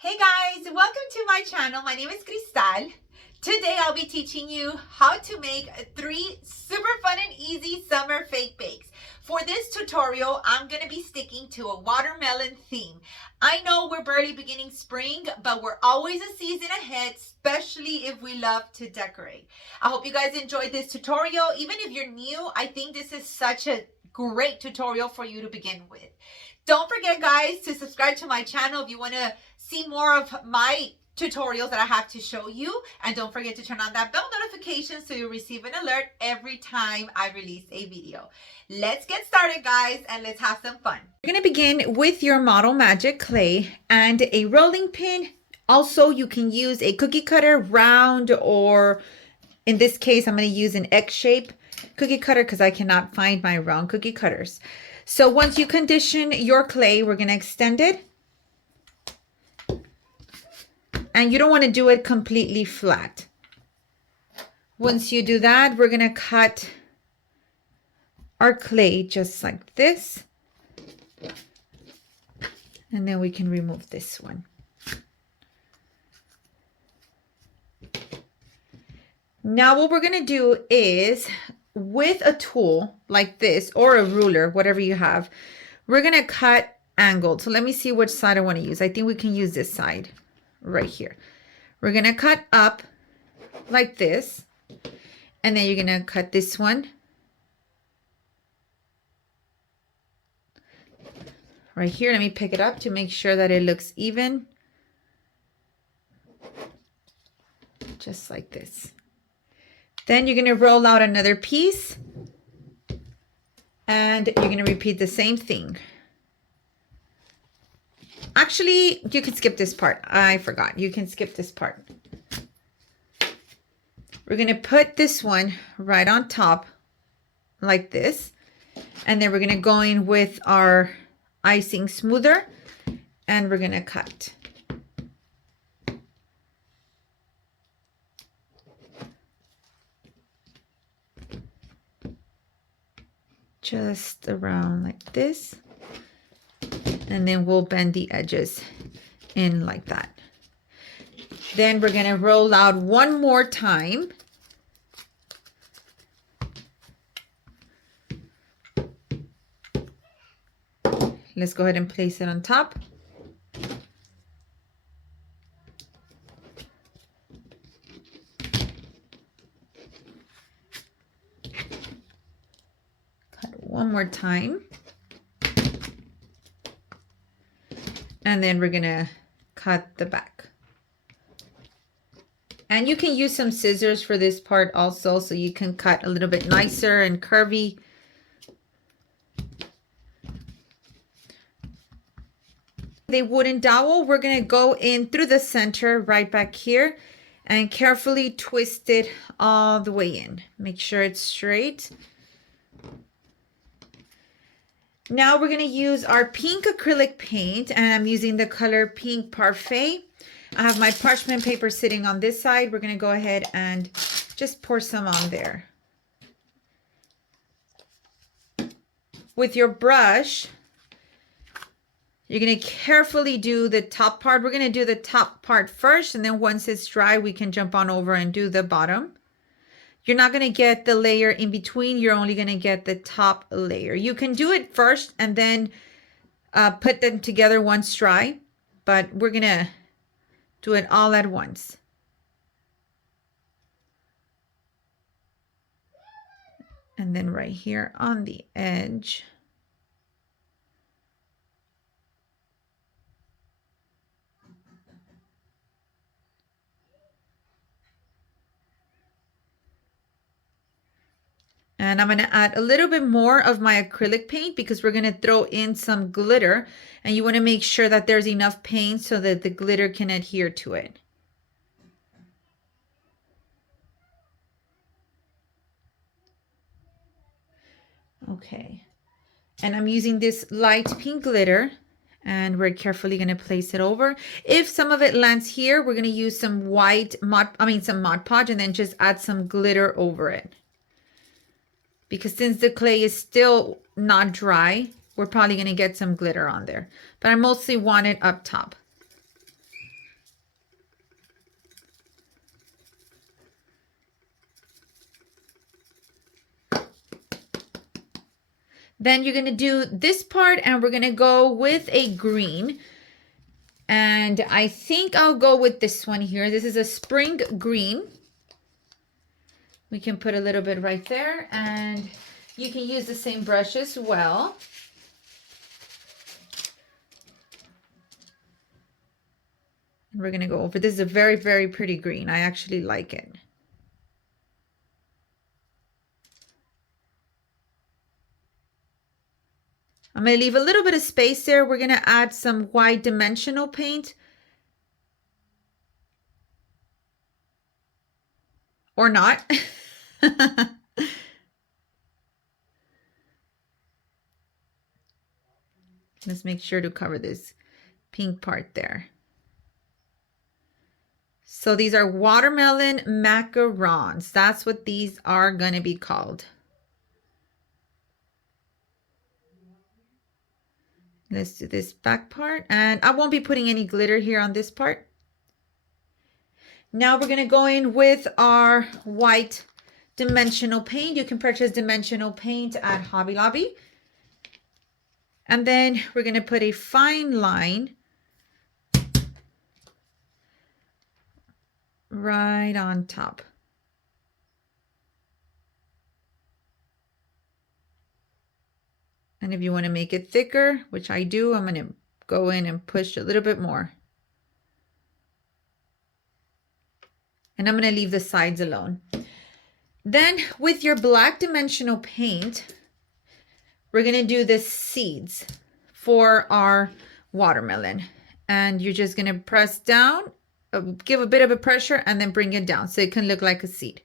Hey guys, welcome to my channel. My name is Cristal. Today I'll be teaching you how to make 3 super fun and easy summer fake bakes. For this tutorial, I'm going to be sticking to a watermelon theme. I know we're barely beginning spring, but we're always a season ahead, especially if we love to decorate. I hope you guys enjoyed this tutorial. Even if you're new, I think this is such a great tutorial for you to begin with. Don't forget, guys, to subscribe to my channel if you want to see more of my tutorials that I have to show you. And don't forget to turn on that bell notification so you receive an alert every time I release a video. Let's get started, guys, and let's have some fun. You're going to begin with your Model Magic clay and a rolling pin. Also, you can use a cookie cutter, round, or in this case, I'm going to use an X-shape cookie cutter because I cannot find my round cookie cutters. So once you condition your clay, we're going to extend it. And you don't want to do it completely flat. Once you do that, we're going to cut our clay just like this. And then we can remove this one. Now what we're going to do is, with a tool like this or a ruler, whatever you have, we're going to cut angled. So let me see which side I want to use. I think we can use this side right here. We're going to cut up like this, and then you're going to cut this one right here. Let me pick it up to make sure that it looks even, just like this. Then you're going to roll out another piece, and you're going to repeat the same thing. Actually, you can skip this part. I forgot. You can skip this part. We're going to put this one right on top like this. And then we're going to go in with our icing smoother, and we're going to cut. Just around like this. And then we'll bend the edges in like that. Then we're going to roll out one more time. Let's go ahead and place it on top. Cut one more time. And then we're going to cut the back. And you can use some scissors for this part also, so you can cut a little bit nicer and curvy. The wooden dowel, we're going to go in through the center right back here and carefully twist it all the way in. Make sure it's straight. Now we're going to use our pink acrylic paint, and I'm using the color Pink Parfait. I have my parchment paper sitting on this side. We're going to go ahead and just pour some on there. With your brush, you're going to carefully do the top part. We're going to do the top part first, and then once it's dry, we can jump on over and do the bottom. You're not going to get the layer in between. You're only going to get the top layer. You can do it first and then put them together once dry, but we're going to do it all at once. And then right here on the edge. And I'm going to add a little bit more of my acrylic paint because we're going to throw in some glitter. And you want to make sure that there's enough paint so that the glitter can adhere to it. Okay. And I'm using this light pink glitter. And we're carefully going to place it over. If some of it lands here, we're going to use some some Mod Podge, and then just add some glitter over it. Because since the clay is still not dry, we're probably going to get some glitter on there. But I mostly want it up top. Then you're going to do this part and we're going to go with a green. And I think I'll go with this one here. This is a spring green. We can put a little bit right there and you can use the same brush as well. And we're going to go over. This is a very, very pretty green. I actually like it. I'm going to leave a little bit of space there. We're going to add some white dimensional paint. Or not. Let's make sure to cover this pink part there. So these are watermelon macarons. That's what these are going to be called. Let's do this back part. And I won't be putting any glitter here on this part. Now we're going to go in with our white dimensional paint. You can purchase dimensional paint at Hobby Lobby. And then we're going to put a fine line right on top. And if you want to make it thicker, which I do, I'm going to go in and push a little bit more. And I'm going to leave the sides alone. Then with your black dimensional paint, we're going to do the seeds for our watermelon. And you're just going to press down, give a bit of a pressure and then bring it down so it can look like a seed.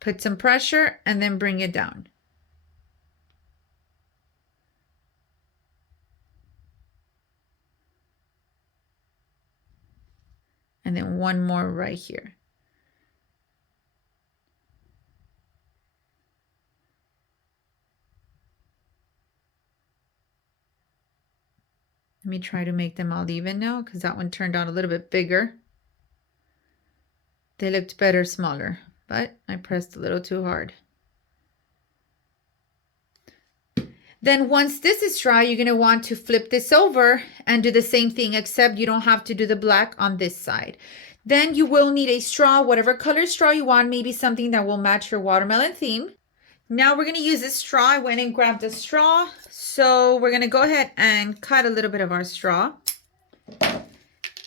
Put some pressure and then bring it down. And then one more right here. Let me try to make them all even now because that one turned out a little bit bigger. They looked better smaller, but I pressed a little too hard. Then once this is dry, you're going to want to flip this over and do the same thing, except you don't have to do the black on this side. Then you will need a straw, whatever color straw you want, maybe something that will match your watermelon theme. Now we're going to use this straw. I went and grabbed a straw. So we're going to go ahead and cut a little bit of our straw.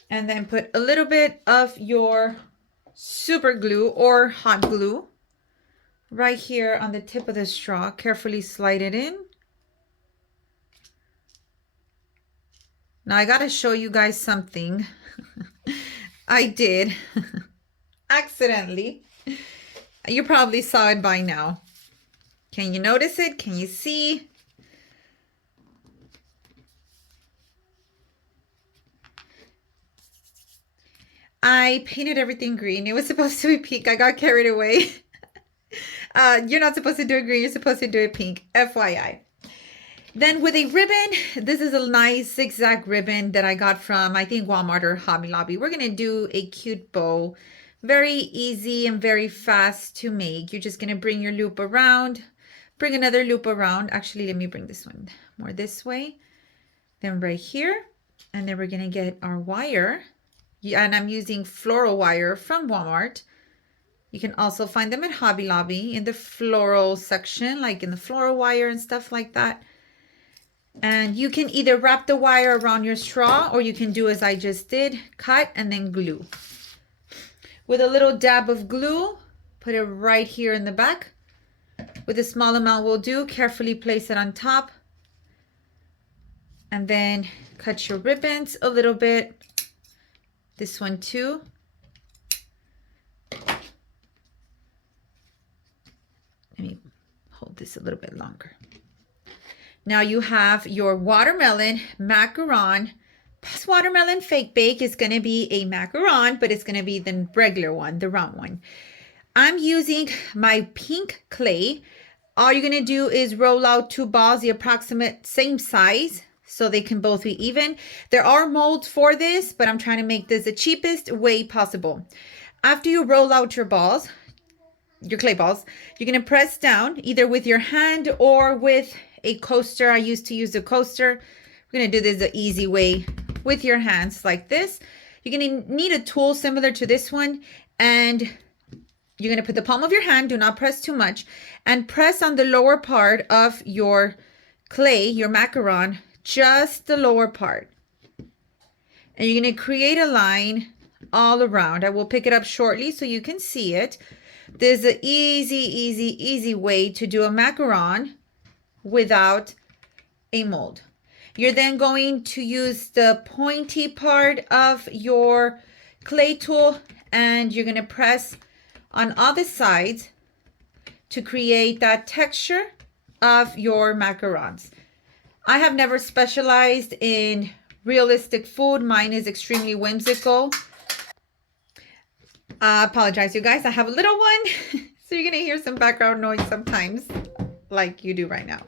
And then put a little bit of your super glue or hot glue right here on the tip of the straw. Carefully slide it in. Now I got to show you guys something I did accidentally. You probably saw it by now. Can you notice it? Can you see? I painted everything green. It was supposed to be pink. I got carried away. You're not supposed to do it green. You're supposed to do it pink. FYI. Then with a ribbon, this is a nice zigzag ribbon that I got from, I think, Walmart or Hobby Lobby. We're going to do a cute bow. Very easy and very fast to make. You're just going to bring your loop around. Bring another loop around. Actually, let me bring this one more this way. Then right here. And then we're going to get our wire. And I'm using floral wire from Walmart. You can also find them at Hobby Lobby in the floral section, like in the floral wire and stuff like that. And you can either wrap the wire around your straw or you can do as I just did, cut and then glue. With a little dab of glue, put it right here in the back. With a small amount will do, carefully place it on top. And then cut your ribbons a little bit. This one too. Let me hold this a little bit longer. Now you have your watermelon macaron. This watermelon fake bake is going to be a macaron, but it's going to be the regular one, the round one. I'm using my pink clay. All you're going to do is roll out 2 balls, the approximate same size, so they can both be even. There are molds for this, but I'm trying to make this the cheapest way possible. After you roll out your balls, your clay balls, you're going to press down either with your hand or with a coaster, I used to use a coaster. We're going to do this the easy way with your hands like this. You're going to need a tool similar to this one, and you're going to put the palm of your hand, do not press too much, and press on the lower part of your clay, your macaron, just the lower part. And you're going to create a line all around. I will pick it up shortly so you can see it. There's an easy way to do a macaron without a mold. You're then going to use the pointy part of your clay tool, and you're going to press on all the sides to create that texture of your macarons. I have never specialized in realistic food. Mine is extremely whimsical. I apologize, you guys. I have a little one, so you're going to hear some background noise sometimes, like you do right now.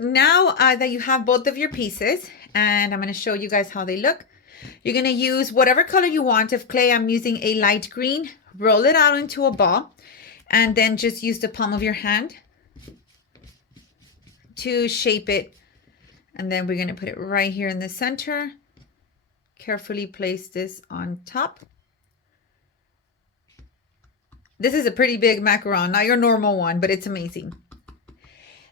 Now that you have both of your pieces, and I'm going to show you guys how they look, you're going to use whatever color you want. Of clay, I'm using a light green. Roll it out into a ball, and then just use the palm of your hand to shape it. And then we're going to put it right here in the center. Carefully place this on top. This is a pretty big macaron, not your normal one, but it's amazing.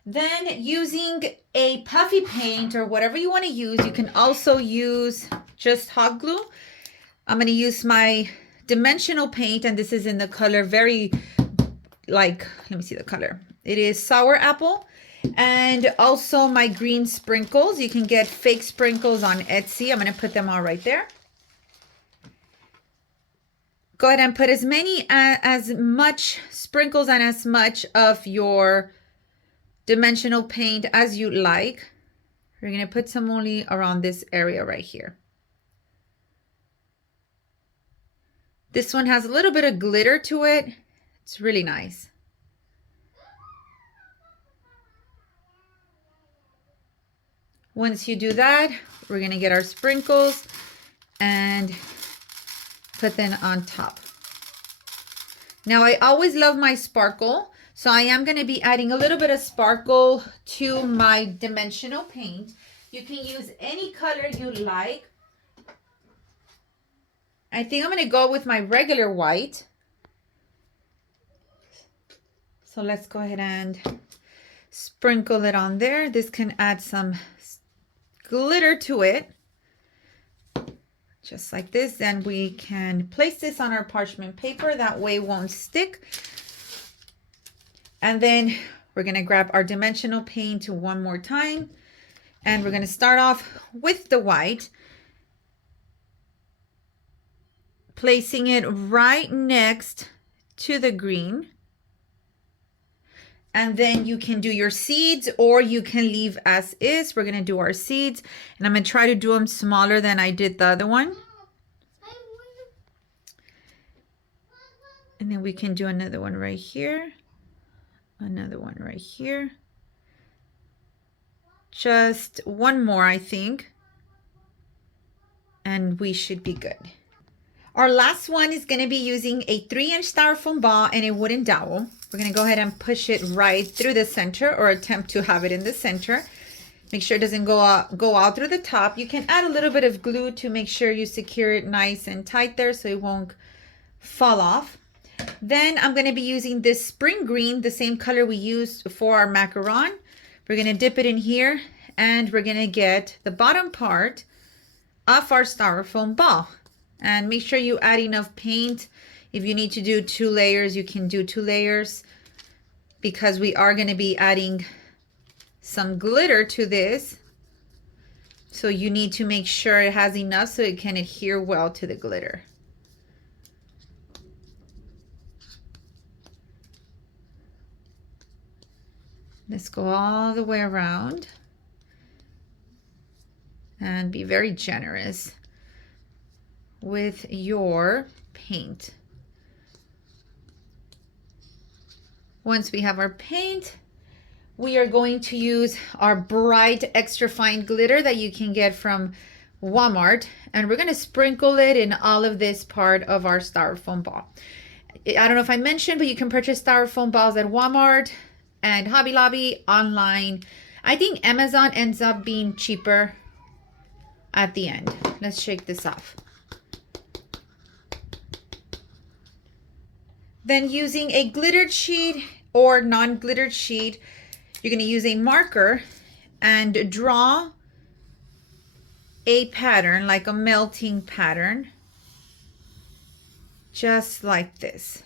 Then using a puffy paint or whatever you want to use, you can also use just hot glue. I'm going to use my dimensional paint, and this is in the color let me see the color. It is sour apple. And also my green sprinkles. You can get fake sprinkles on Etsy. I'm going to put them all right there. Go ahead and put as much sprinkles and as much of your dimensional paint as you like. We're going to put some only around this area right here. This one has a little bit of glitter to it. It's really nice. Once you do that, we're going to get our sprinkles and put them on top. Now, I always love my sparkle, so I am going to be adding a little bit of sparkle to my dimensional paint. You can use any color you like. I think I'm going to go with my regular white. So let's go ahead and sprinkle it on there. This can add some glitter to it, just like this. Then we can place this on our parchment paper, that way it won't stick. And then we're going to grab our dimensional paint one more time, and we're going to start off with the white, placing it right next to the green. And then you can do your seeds, or you can leave as is. We're going to do our seeds, and I'm going to try to do them smaller than I did the other one. And then we can do another one right here. Another one right here. Just one more, I think. And we should be good. Our last one is going to be using a 3-inch styrofoam ball and a wooden dowel. We're going to go ahead and push it right through the center, or attempt to have it in the center. Make sure it doesn't go out through the top. You can add a little bit of glue to make sure you secure it nice and tight there so it won't fall off. Then I'm going to be using this spring green, the same color we used for our macaron. We're going to dip it in here, and we're going to get the bottom part of our styrofoam ball. And make sure you add enough paint. If you need to do 2 layers, you can do 2 layers, because we are going to be adding some glitter to this. So you need to make sure it has enough so it can adhere well to the glitter. Let's go all the way around and be very generous with your paint. Once we have our paint, we are going to use our bright extra fine glitter that you can get from Walmart, and we're going to sprinkle it in all of this part of our styrofoam ball. I don't know if I mentioned, but you can purchase styrofoam balls at Walmart. and Hobby Lobby, online. I think Amazon ends up being cheaper at the end. Let's shake this off. Then using a glittered sheet or non-glittered sheet, you're going to use a marker and draw a pattern, like a melting pattern, just like this.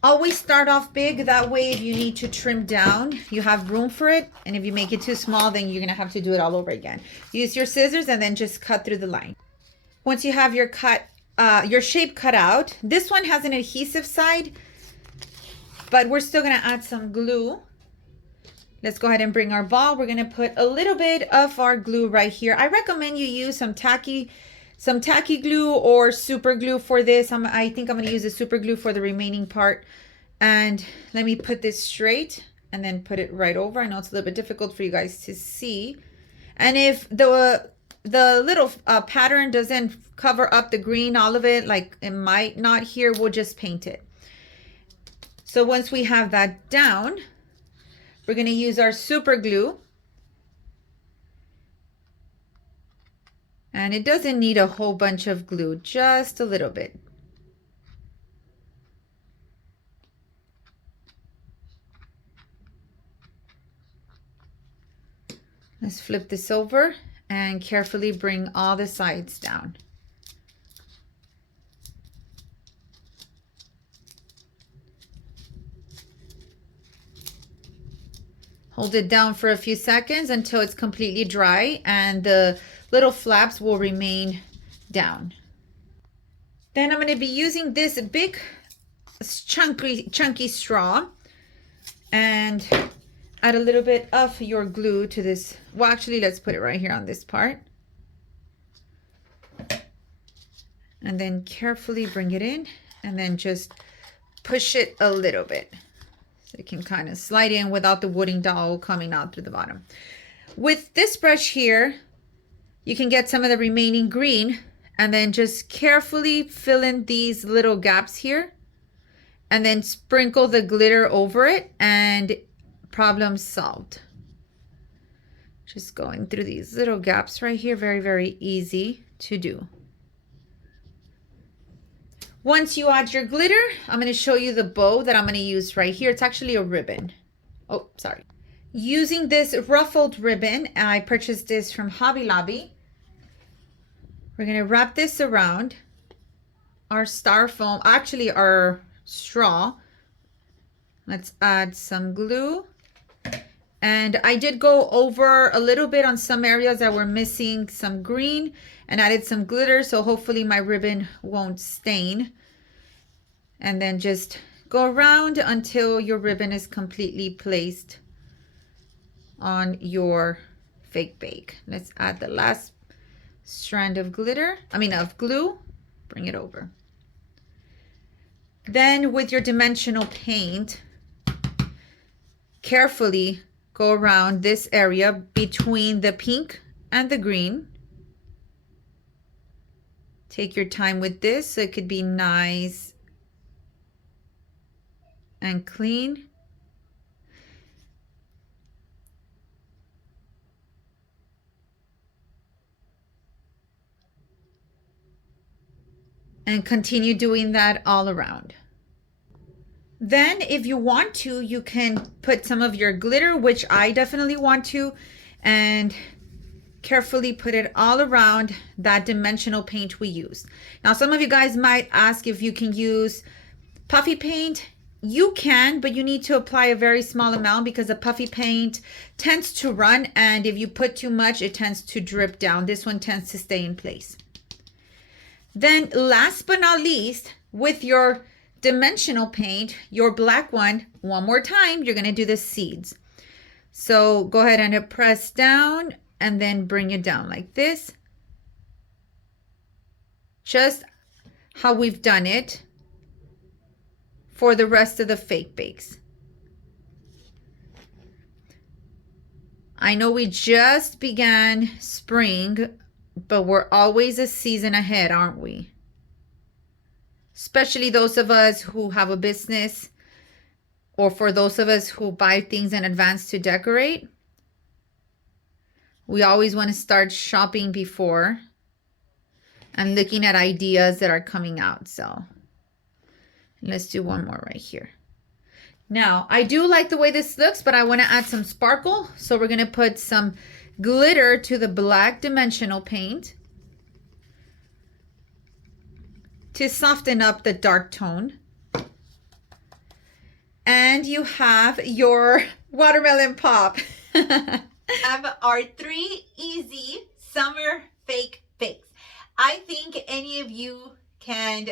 Always start off big, that way if you need to trim down, you have room for it. And if you make it too small, then you're gonna have to do it all over again. Use your scissors and then just cut through the line. Once you have your shape cut out, this one has an adhesive side, but we're still gonna add some glue. Let's go ahead and bring our ball. We're gonna put a little bit of our glue right here. I recommend you use some tacky glue or super glue for this. I think I'm gonna use the super glue for the remaining part. And let me put this straight and then put it right over. I know it's a little bit difficult for you guys to see. And if the little pattern doesn't cover up the green, all of it, like it might not here, we'll just paint it. So once we have that down, we're gonna use our super glue. And it doesn't need a whole bunch of glue, just a little bit. Let's flip this over and carefully bring all the sides down. Hold it down for a few seconds until it's completely dry and the little flaps will remain down. Then I'm going to be using this big chunky straw and add a little bit of your glue to this. Well, actually, let's put it right here on this part. And then carefully bring it in and then just push it a little bit. So it can kind of slide in without the wooden dowel coming out through the bottom. With this brush here, you can get some of the remaining green and then just carefully fill in these little gaps here and then sprinkle the glitter over it and problem solved. Just going through these little gaps right here, very, very easy to do. Once you add your glitter, I'm going to show you the bow that I'm going to use right here. It's actually a ribbon. Oh, sorry. Using this ruffled ribbon, I purchased this from Hobby Lobby. We're going to wrap this around our styrofoam, actually our straw. Let's add some glue. And I did go over a little bit on some areas that were missing some green and added some glitter, so hopefully my ribbon won't stain. And then just go around until your ribbon is completely placed on your fake bake. Let's add the last strand of glue. Bring it over. Then with your dimensional paint, carefully go around this area between the pink and the green. Take your time with this so it could be nice and clean. And continue doing that all around. Then if you want to, you can put some of your glitter, which I definitely want to, and carefully put it all around that dimensional paint we used. Now, some of you guys might ask if you can use puffy paint. You can, but you need to apply a very small amount because the puffy paint tends to run, and if you put too much, it tends to drip down. This one tends to stay in place. Then last but not least, with your dimensional paint, your black one more time, you're going to do the seeds. So go ahead and press down and then bring it down like this. Just how we've done it for the rest of the fake bakes. I know we just began spring, but we're always a season ahead, aren't we? Especially those of us who have a business or for those of us who buy things in advance to decorate, we always want to start shopping before and looking at ideas that are coming out. So let's do one more right here. Now, I do like the way this looks, but I want to add some sparkle. So we're going to put some glitter to the black dimensional paint to soften up the dark tone. And you have your watermelon pop. Have our 3 easy summer fake bakes. I think any of you can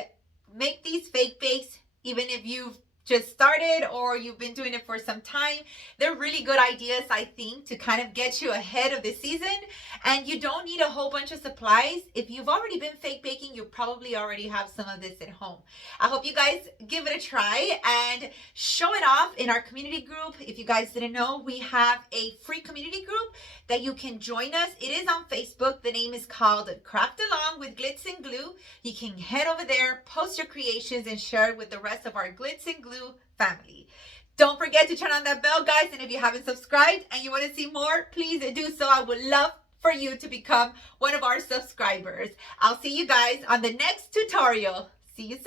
make these fake bakes, even if you've just started or you've been doing it for some time. They're really good ideas, I think, to kind of get you ahead of the season. And you don't need a whole bunch of supplies. If you've already been fake baking, you probably already have some of this at home. I hope you guys give it a try and show it off in our community group. If you guys didn't know, we have a free community group that you can join us. It is on Facebook. The name is called Craft Along with Glitz and Glue. You can head over there, post your creations, and share it with the rest of our Glitz and Glue family. Don't forget to turn on that bell, guys, and if you haven't subscribed and you want to see more, please do so. I would love for you to become one of our subscribers. I'll see you guys on the next tutorial. See you soon.